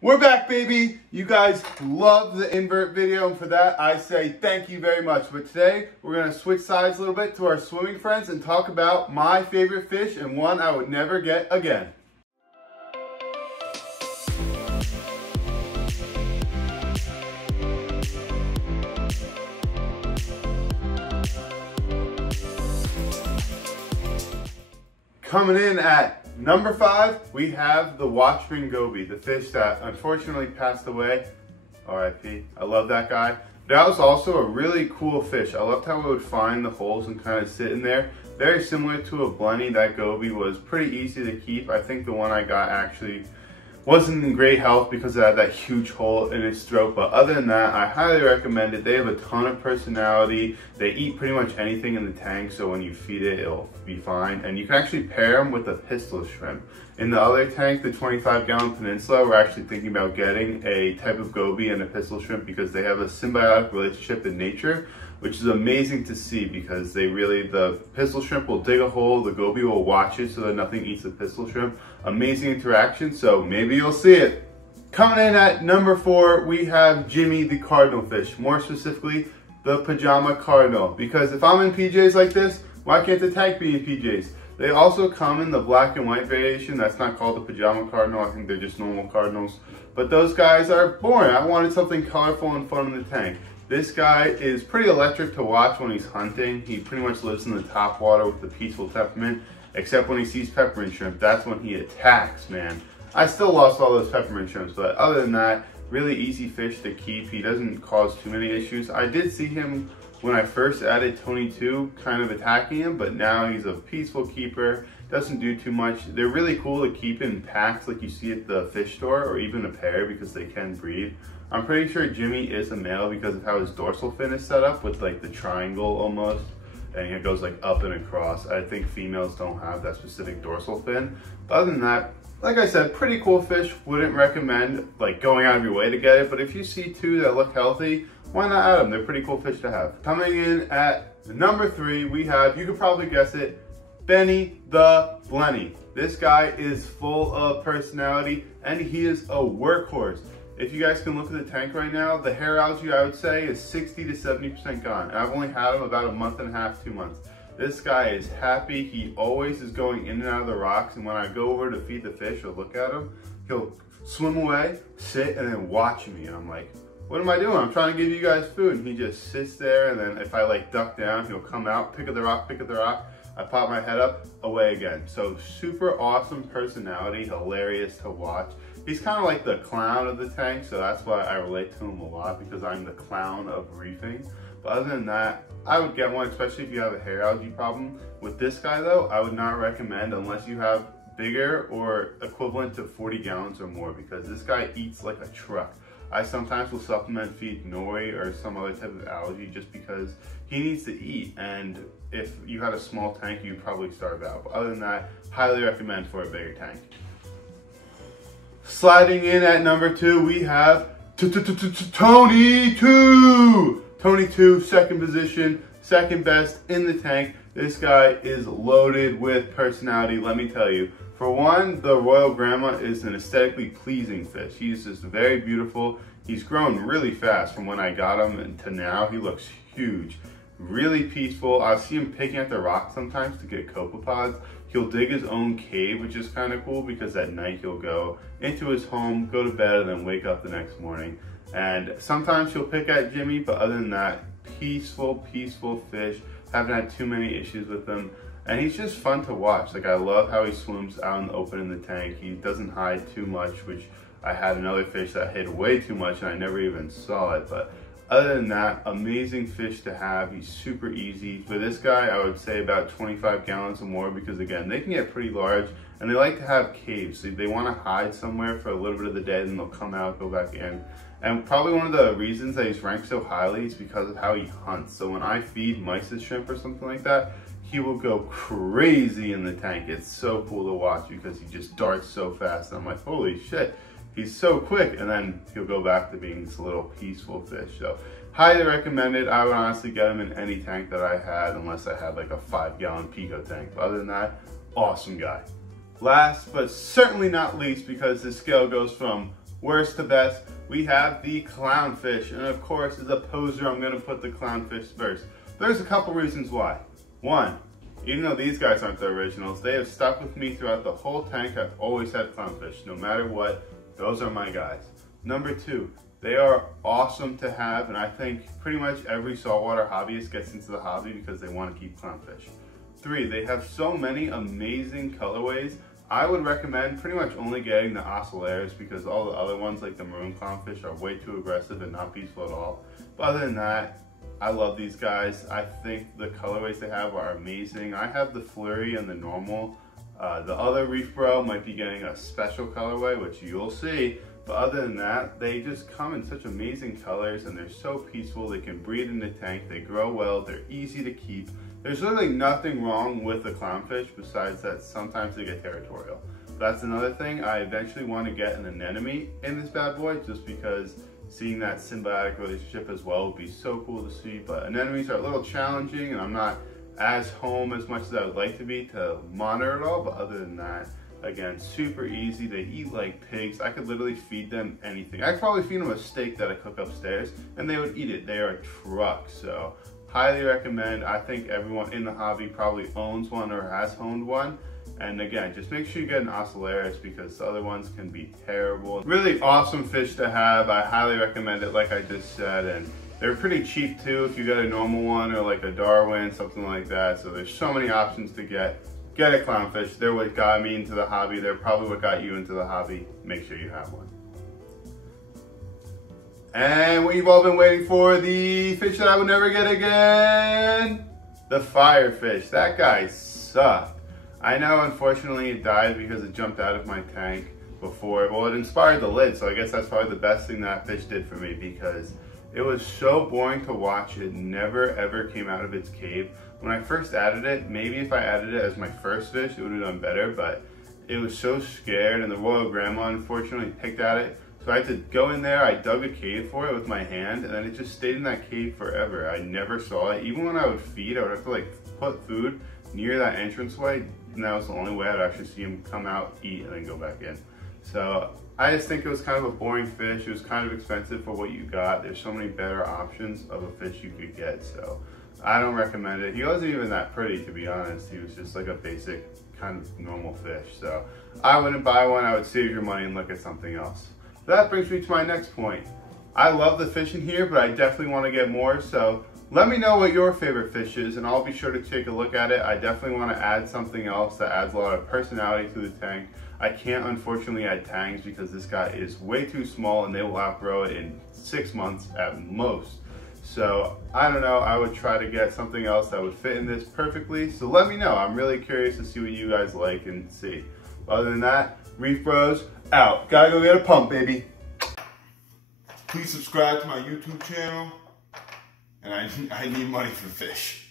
We're back, baby. You guys love the invert video, and for that I say thank you very much. But today we're gonna switch sides a little bit to our swimming friends and talk about my favorite fish and one I would never get again. Coming in at number 5, we have the watchman goby, the fish that unfortunately passed away. R.I.P. I love that guy. That was also a really cool fish. I loved how it would find the holes and kind of sit in there. Very similar to a blenny, that goby was pretty easy to keep. I think the one I got actually wasn't in great health because it had that huge hole in its throat, but other than that, I highly recommend it. They have a ton of personality. They eat pretty much anything in the tank, so when you feed it, it'll be fine. And you can actually pair them with a pistol shrimp. In the other tank, the 25-gallon Peninsula, we're actually thinking about getting a type of goby and a pistol shrimp because they have a symbiotic relationship in nature, which is amazing to see because the pistol shrimp will dig a hole, the goby will watch it so that nothing eats the pistol shrimp. Amazing interaction, so maybe you'll see it. Coming in at number 4, we have Jimmy the cardinal fish, more specifically the pajama cardinal, because if I'm in PJs like this, why can't the tank be in PJs? They also come in the black and white variation. That's not called the pajama cardinal. I think they're just normal cardinals. But those guys are boring. I wanted something colorful and fun in the tank. This guy is pretty electric to watch when he's hunting. He pretty much lives in the top water with the peaceful temperament, except when he sees peppermint shrimp. That's when he attacks, man. I still lost all those peppermint shrimps, but other than that, really easy fish to keep. He doesn't cause too many issues. I did see him when I first added Tony 2 kind of attacking him, but now he's a peaceful keeper, doesn't do too much. They're really cool to keep in packs like you see at the fish store, or even a pair because they can breed. I'm pretty sure Jimmy is a male because of how his dorsal fin is set up with like the triangle almost, and it goes like up and across. I think females don't have that specific dorsal fin. But other than that, like I said, pretty cool fish. Wouldn't recommend like going out of your way to get it, but if you see 2 that look healthy, why not add them? They're pretty cool fish to have. Coming in at number 3, we have, you could probably guess it, Benny the Blenny. This guy is full of personality and he is a workhorse. If you guys can look at the tank right now, the hair algae I would say is 60 to 70% gone. And I've only had him about a month and a half, 2 months. This guy is happy. He always is going in and out of the rocks, and when I go over to feed the fish or look at him, he'll swim away, sit, and then watch me. And I'm like, what am I doing? I'm trying to give you guys food. And he just sits there, and then if I like duck down, he'll come out, pick up the rock, I pop my head up, away again. So super awesome personality, hilarious to watch. He's kind of like the clown of the tank, so that's why I relate to him a lot, because I'm the clown of reefing. But other than that, I would get one, especially if you have a hair algae problem. With this guy though, I would not recommend unless you have bigger or equivalent to 40 gallons or more, because this guy eats like a truck. I sometimes will supplement feed nori or some other type of algae just because he needs to eat, and if you had a small tank, you'd probably starve out. But other than that, highly recommend for a bigger tank. Sliding in at number 2, we have Tony 2. Tony 2, second position, second best in the tank. This guy is loaded with personality, let me tell you. For one, the Royal Grandma is an aesthetically pleasing fish. He's just very beautiful. He's grown really fast from when I got him and to now. He looks huge, really peaceful. I see him picking at the rocks sometimes to get copepods. He'll dig his own cave, which is kind of cool because at night he'll go into his home, go to bed, and then wake up the next morning. And sometimes he'll pick at Jimmy, but other than that, peaceful fish. Haven't had too many issues with him. And he's just fun to watch. Like, I love how he swims out in the open in the tank. He doesn't hide too much, which I had another fish that hid way too much and I never even saw it. But other than that, amazing fish to have. He's super easy. For this guy, I would say about 25 gallons or more, because again, they can get pretty large and they like to have caves. So they want to hide somewhere for a little bit of the day, then they'll come out, go back in. And probably one of the reasons that he's ranked so highly is because of how he hunts. So when I feed mysis shrimp or something like that, he will go crazy in the tank. It's so cool to watch because he just darts so fast. And I'm like, holy shit, he's so quick. And then he'll go back to being this little peaceful fish. So highly recommended. I would honestly get him in any tank that I had, unless I had like a 5-gallon Pico tank. But other than that, awesome guy. last but certainly not least, because the scale goes from worst to best, we have the clownfish. And of course, as a poser, I'm gonna put the clownfish first. There's a couple reasons why. One, even though these guys aren't the originals, they have stuck with me throughout the whole tank. I've always had clownfish, no matter what. Those are my guys. Number two, they are awesome to have, and I think pretty much every saltwater hobbyist gets into the hobby because they want to keep clownfish. Three, they have so many amazing colorways. I would recommend pretty much only getting the oscillaires because all the other ones like the maroon clownfish are way too aggressive and not peaceful at all. But other than that, I love these guys. I think the colorways they have are amazing. I have the flurry and the normal. The other Reef Bro might be getting a special colorway, which you'll see. But other than that, they just come in such amazing colors and they're so peaceful. They can breed in the tank, they grow well, they're easy to keep. There's literally nothing wrong with the clownfish besides that sometimes they get territorial. That's another thing. I eventually want to get an anemone in this bad boy just because seeing that symbiotic relationship as well would be so cool to see. But anemones are a little challenging and I'm not as home as much as I would like to be to monitor it all. But other than that, again, super easy. They eat like pigs. I could literally feed them anything. I could probably feed them a steak that I cook upstairs and they would eat it. They are a truck. So highly recommend. I think everyone in the hobby probably owns one or has owned one. And again, just make sure you get an oscillaris because the other ones can be terrible. Really awesome fish to have. I highly recommend it like I just said. And they're pretty cheap too if you get a normal one or like a Darwin, something like that. So there's so many options to get. Get a clownfish. They're what got me into the hobby. They're probably what got you into the hobby. Make sure you have one. And we've all been waiting for the fish that I would never get again. The firefish. That guy sucked. I know unfortunately it died because it jumped out of my tank before. Well, it inspired the lid, so I guess that's probably the best thing that fish did for me because it was so boring to watch. It never ever came out of its cave. When I first added it, maybe if I added it as my first fish, it would have done better, but it was so scared and the royal grandma unfortunately picked at it. So I had to go in there, I dug a cave for it with my hand, and then it just stayed in that cave forever. I never saw it. Even when I would feed, I would have to like put food near that entranceway, and that was the only way I'd actually see him come out, eat, and then go back in. So I just think it was kind of a boring fish. It was kind of expensive for what you got. There's so many better options of a fish you could get, so I don't recommend it. He wasn't even that pretty, to be honest. He was just like a basic kind of normal fish. So I wouldn't buy one. I would save your money and look at something else. That brings me to my next point. I love the fish in here, but I definitely want to get more. So let me know what your favorite fish is and I'll be sure to take a look at it. I definitely want to add something else that adds a lot of personality to the tank. I can't unfortunately add tangs because this guy is way too small and they will outgrow it in 6 months at most. So I don't know, I would try to get something else that would fit in this perfectly. So let me know, I'm really curious to see what you guys like and see. Other than that, Reef Bros out. Gotta go get a pump, baby. Please subscribe to my YouTube channel. And I need money for fish.